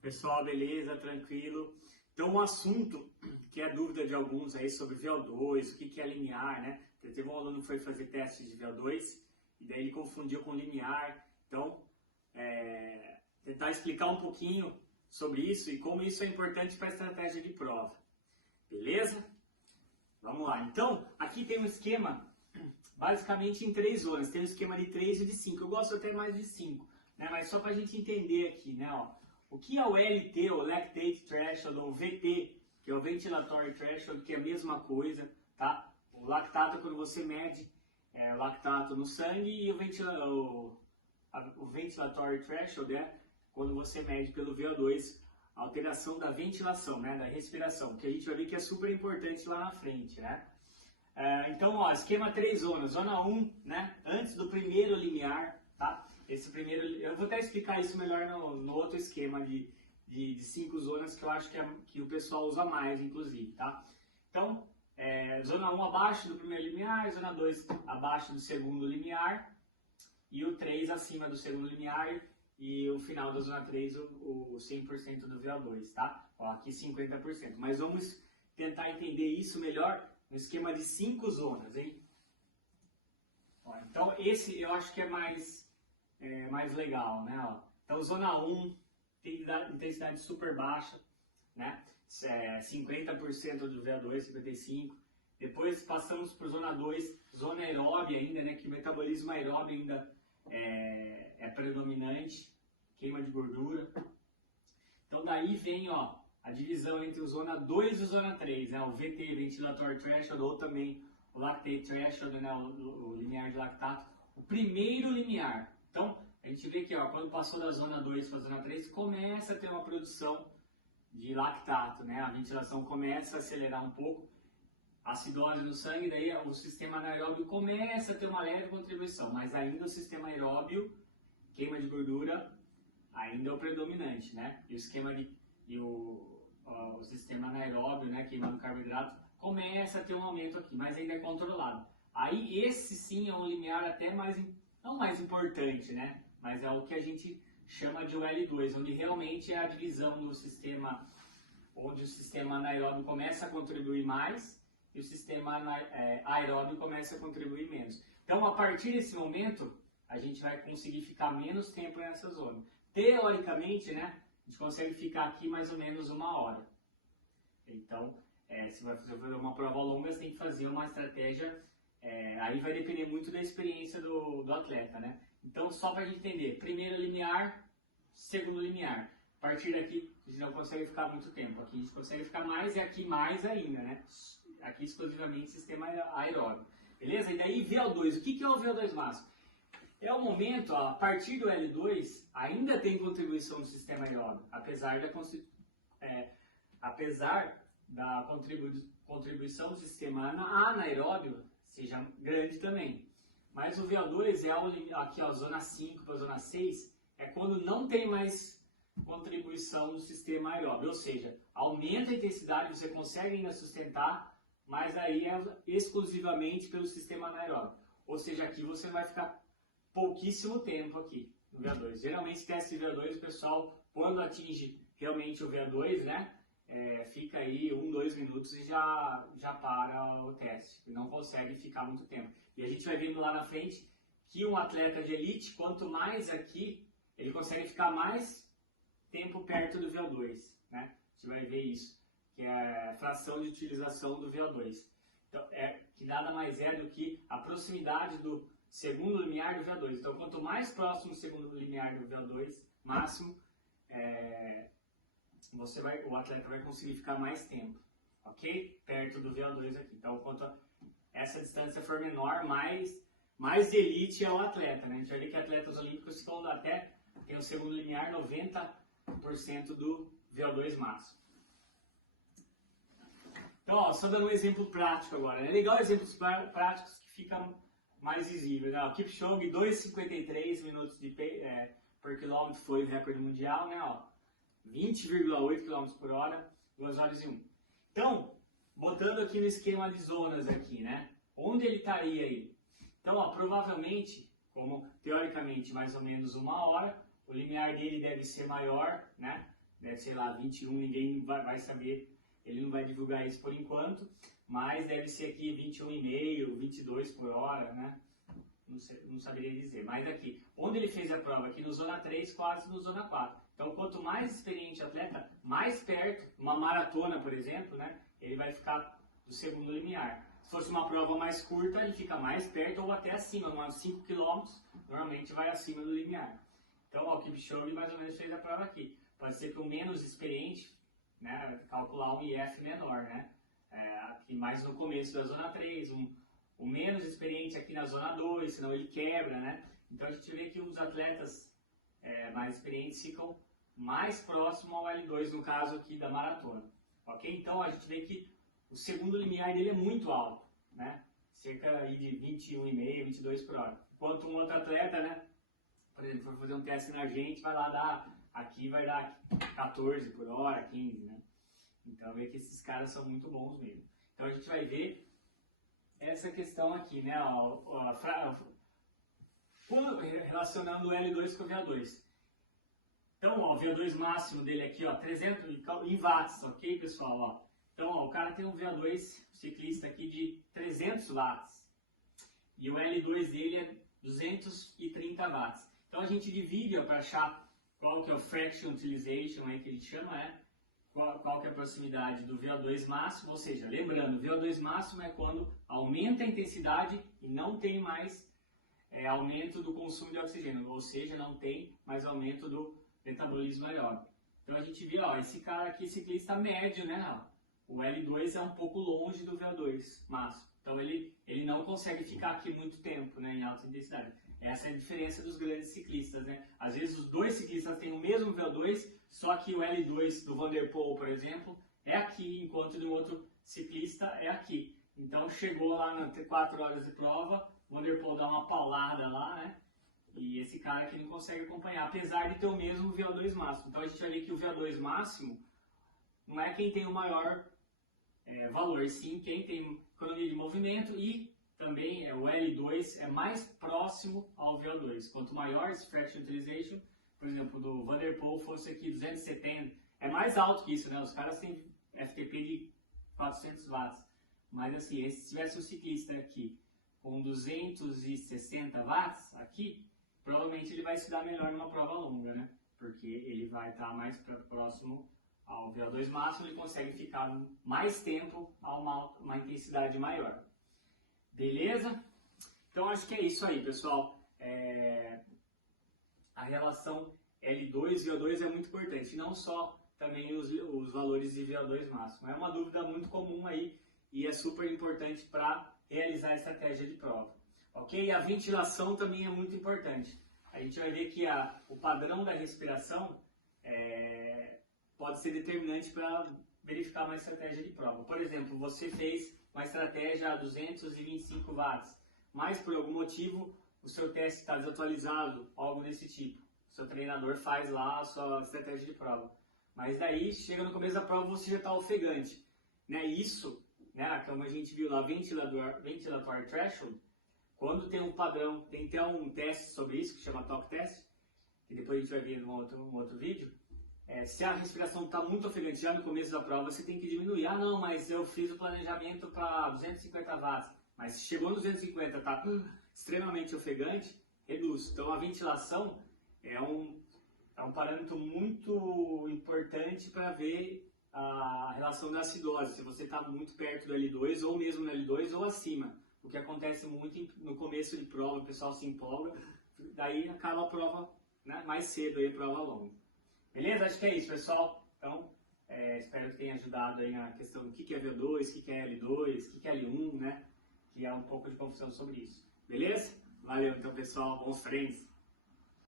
Pessoal, beleza? Tranquilo? Então, um assunto que é dúvida de alguns aí sobre VO2, o que é linear, né? Teve um aluno que foi fazer teste de VO2 e daí ele confundiu com linear. Então, tentar explicar um pouquinho sobre isso e como isso é importante para a estratégia de prova. Beleza? Vamos lá. Então, aqui tem um esquema basicamente em 3 zonas. Tem um esquema de 3 e de 5. Eu gosto até mais de 5, né? Mas só para a gente entender aqui, né? Ó. O que é o LT, o Lactate Threshold, ou VT, que é o Ventilatory Threshold, que é a mesma coisa, tá? O lactato é quando você mede o lactato no sangue e o Ventilatory Threshold é quando você mede pelo VO2 a alteração da ventilação, né? Da respiração, que a gente vai ver que é super importante lá na frente, né? Então, ó, esquema 3 zonas. Zona 1, né? Antes do primeiro limiar, tá? Esse primeiro, eu vou até explicar isso melhor no outro esquema de 5 zonas que eu acho que o pessoal usa mais, inclusive, tá? Então, zona 1 abaixo do primeiro limiar, zona 2 abaixo do segundo limiar e o 3 acima do segundo limiar e o final da zona 3 o 100% do VO2, tá? Ó, aqui 50%. Mas vamos tentar entender isso melhor no esquema de 5 zonas, hein? Ó, então, esse eu acho que é mais legal, né? Ó. Então, zona 1 tem intensidade super baixa, né? 50% do VO2, 55%. Depois passamos por zona 2, zona aeróbia ainda, né? Que o metabolismo aeróbio ainda é predominante, queima de gordura. Então, daí vem, ó, a divisão entre o zona 2 e o zona 3, né? O VT, Ventilatory Threshold, ou também o Lactate Threshold, né? O limiar de lactato. O primeiro limiar. Então, a gente vê que, ó, quando passou da zona 2 para a zona 3, começa a ter uma produção de lactato, né? A ventilação começa a acelerar um pouco, acidose no sangue, daí o sistema anaeróbio começa a ter uma leve contribuição, mas ainda o sistema aeróbio, queima de gordura, ainda é o predominante, né? E o esquema o sistema anaeróbio, né, queimando carboidrato, começa a ter um aumento aqui, mas ainda é controlado. Aí esse sim é um limiar até não mais importante, né? Mas é o que a gente chama de L2, onde realmente é a divisão do sistema, onde o sistema anaeróbio começa a contribuir mais e o sistema aeróbio começa a contribuir menos. Então, a partir desse momento, a gente vai conseguir ficar menos tempo nessa zona. Teoricamente, né, a gente consegue ficar aqui mais ou menos 1 hora. Então, se vai fazer uma prova longa, você tem que fazer uma estratégia. Aí vai depender muito da experiência do atleta, né? Então, só para a gente entender, primeiro limiar, segundo limiar. A partir daqui, a gente não consegue ficar muito tempo. Aqui a gente consegue ficar mais e aqui mais ainda, né? Aqui exclusivamente sistema aeróbio. Beleza? E daí VO2. O que é o VO2 máximo? É o momento, ó, a partir do L2, ainda tem contribuição do sistema aeróbio, apesar da contribuição do sistema anaeróbio seja grande também. Mas o VO2 aqui, ó, zona 5 para zona 6, é quando não tem mais contribuição do sistema aeróbio, ou seja, aumenta a intensidade, você consegue ainda sustentar, mas aí é exclusivamente pelo sistema anaeróbio. Ou seja, aqui você vai ficar pouquíssimo tempo aqui no VO2. Geralmente, teste de VO2, o pessoal, quando atinge realmente o VO2, né? Fica aí 1, 2 minutos e já para o teste, não consegue ficar muito tempo. E a gente vai vendo lá na frente que um atleta de elite, quanto mais aqui, ele consegue ficar mais tempo perto do VO2, né? A gente vai ver isso, que é a fração de utilização do VO2. Então, que nada mais é do que a proximidade do segundo limiar do VO2. Então, quanto mais próximo do segundo limiar do VO2 máximo, o atleta vai conseguir ficar mais tempo, ok? Perto do VO2 aqui. Então, quanto essa distância for menor, mais de elite é o atleta, né? A gente vai ver que atletas olímpicos ficam tem o segundo limiar 90% do VO2 máximo. Então, ó, só dando um exemplo prático agora. É legal exemplos práticos que ficam mais visíveis. Né? O Kipchoge, 2,53 minutos por quilômetro foi o recorde mundial, né? Ó, 20,8 km por hora, 2 horas e 1. Então, botando aqui no esquema de zonas aqui, né? Onde ele estaria aí? Então, ó, provavelmente, como teoricamente mais ou menos 1 hora, o limiar dele deve ser maior, né? deve ser lá 21, ninguém vai saber, ele não vai divulgar isso por enquanto, mas deve ser aqui 21,5, 22 por hora, né? Não saberia dizer, mas aqui, onde ele fez a prova, aqui no Zona 3, quase no Zona 4. Então, quanto mais experiente o atleta, mais perto, uma maratona, por exemplo, né, ele vai ficar do segundo limiar. Se fosse uma prova mais curta, ele fica mais perto ou até acima, uns 5 km, normalmente vai acima do limiar. Então, ó, o Kipchoge mais ou menos fez a prova aqui. Pode ser que o menos experiente, né, calcular um IF menor, né, aqui mais no começo da Zona 3, o menos experiente aqui na Zona 2, senão ele quebra, né? Então a gente vê que os atletas mais experientes ficam mais próximo ao L2, no caso aqui da maratona, ok? Então a gente vê que o segundo limiar dele é muito alto, né? Cerca aí de 21,5, 22 por hora. Enquanto um outro atleta, né? Por exemplo, for fazer um teste na gente, vai lá aqui vai dar 14 por hora, 15, né? Então vê que esses caras são muito bons mesmo. Então a gente vai ver essa questão aqui, né, relacionando o L2 com o VO2. Então, ó, o VO2 máximo dele aqui, ó, 300 em watts, ok, pessoal? Ó. Então, ó, o cara tem um VO2 ciclista aqui de 300 watts e o L2 dele é 230 watts. Então, a gente divide para achar qual que é o fraction utilization aí que ele chama, né? Qual que é a proximidade do VO2 máximo, ou seja, lembrando, o VO2 máximo é quando aumenta a intensidade e não tem mais aumento do consumo de oxigênio, ou seja, não tem mais aumento do metabolismo aeróbico. Então a gente vê, ó, esse cara aqui, ciclista médio, né, ó, o L2 é um pouco longe do VO2 máximo, então ele não consegue ficar aqui muito tempo, né, em alta intensidade. Essa é a diferença dos grandes ciclistas, né? Às vezes os dois ciclistas têm o mesmo VO2, só que o L2 do Van der Poel, por exemplo, é aqui, enquanto do outro ciclista é aqui. Então chegou lá nas 4 horas de prova, o Van der Poel dá uma paulada lá, né? E esse cara aqui não consegue acompanhar, apesar de ter o mesmo VO2 máximo. Então a gente vai ver que o VO2 máximo não é quem tem o maior valor, sim quem tem economia de movimento e também o L2 é mais próximo ao VO2. Quanto maior esse fraction utilization, por exemplo, do Van der Poel fosse aqui 270, é mais alto que isso, né? Os caras têm FTP de 400 watts. Mas assim, se tivesse um ciclista aqui com 260 watts aqui, provavelmente ele vai se dar melhor numa prova longa, né? Porque ele vai estar mais próximo ao VO2 máximo, ele consegue ficar mais tempo a uma intensidade maior. Beleza? Então acho que é isso aí, pessoal. A relação L2 e VO2 é muito importante, não só também os valores de VO2 máximo. É uma dúvida muito comum aí e é super importante para realizar a estratégia de prova. Ok? A ventilação também é muito importante. A gente vai ver que o padrão da respiração pode ser determinante para verificar uma estratégia de prova. Por exemplo, você fez uma estratégia a 225 watts, mas por algum motivo o seu teste está desatualizado, algo desse tipo. O seu treinador faz lá a sua estratégia de prova. Mas daí, chega no começo da prova, você já está ofegante. Né? Isso, né, como a gente viu lá, ventilator threshold, quando tem um padrão, tem até um teste sobre isso, que chama talk test, que depois a gente vai ver em um outro vídeo. Se a respiração está muito ofegante já no começo da prova, você tem que diminuir. Ah, não, mas eu fiz o planejamento para 250 watts. Mas se chegou nos 250 está extremamente ofegante, reduz. Então a ventilação é um parâmetro muito importante para ver a relação da acidose. Se você está muito perto do L2, ou mesmo no L2, ou acima. O que acontece muito no começo de prova, o pessoal se empolga, daí acaba a prova, né, mais cedo, aí, a prova longa. Beleza? Acho que é isso, pessoal. Então, espero que tenha ajudado aí na questão do que é VO2, o que é L2, o que é L1, né? Que é um pouco de confusão sobre isso. Beleza? Valeu, então, pessoal. Bons treinos!